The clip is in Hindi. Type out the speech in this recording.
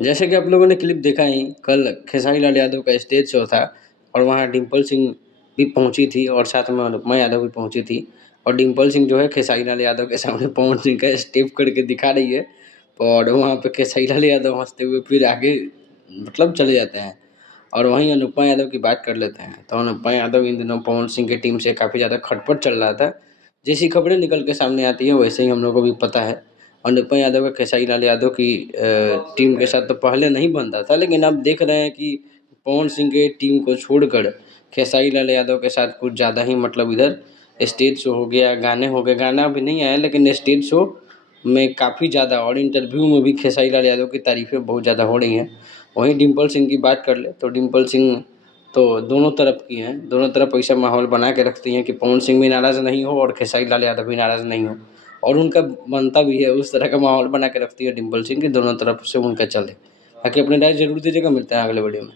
जैसे कि आप लोगों ने क्लिप देखा ही, कल खेसारी लाल यादव का स्टेज शो था और वहाँ डिम्पल सिंह भी पहुँची थी और साथ में अनुपमा यादव भी पहुँची थी और डिम्पल सिंह जो है खेसारी लाल यादव के सामने पवन सिंह का स्टेप करके दिखा रही है और वहाँ पे खेसारी लाल यादव हँसते हुए फिर आगे मतलब चले जाते हैं। और वहीं अनुपमा यादव की बात कर लेते हैं तो अनुपमा यादव इन दिनों पवन सिंह की टीम से काफ़ी ज़्यादा खटपट चल रहा था। जैसी खबरें निकल के सामने आती हैं वैसे ही हम लोग को भी पता है। अनुपमा यादव का खेसारी लाल यादव की टीम के साथ तो पहले नहीं बनता था, लेकिन अब देख रहे हैं कि पवन सिंह के टीम को छोड़कर खेसारी लाल यादव के साथ कुछ ज़्यादा ही मतलब इधर स्टेज शो हो गया, गाने हो गए, गाना अभी नहीं आया लेकिन स्टेज शो में काफ़ी ज़्यादा और इंटरव्यू में भी खेसारी लाल यादव की तारीफ़ें बहुत ज़्यादा हो रही हैं। वहीं डिम्पल सिंह की बात कर ले तो डिम्पल सिंह तो दोनों तरफ की हैं, दोनों तरफ ऐसा माहौल बना के रखती हैं कि पवन सिंह भी नाराज़ नहीं हो और खेसारी लाल यादव भी नाराज़ नहीं हो और उनका बनता भी है, उस तरह का माहौल बना के रखती है डिम्पल सिंह कि दोनों तरफ से उनका चले। बाकी अपनी राय ज़रूर दीजिएगा, मिलते हैं अगले वीडियो में।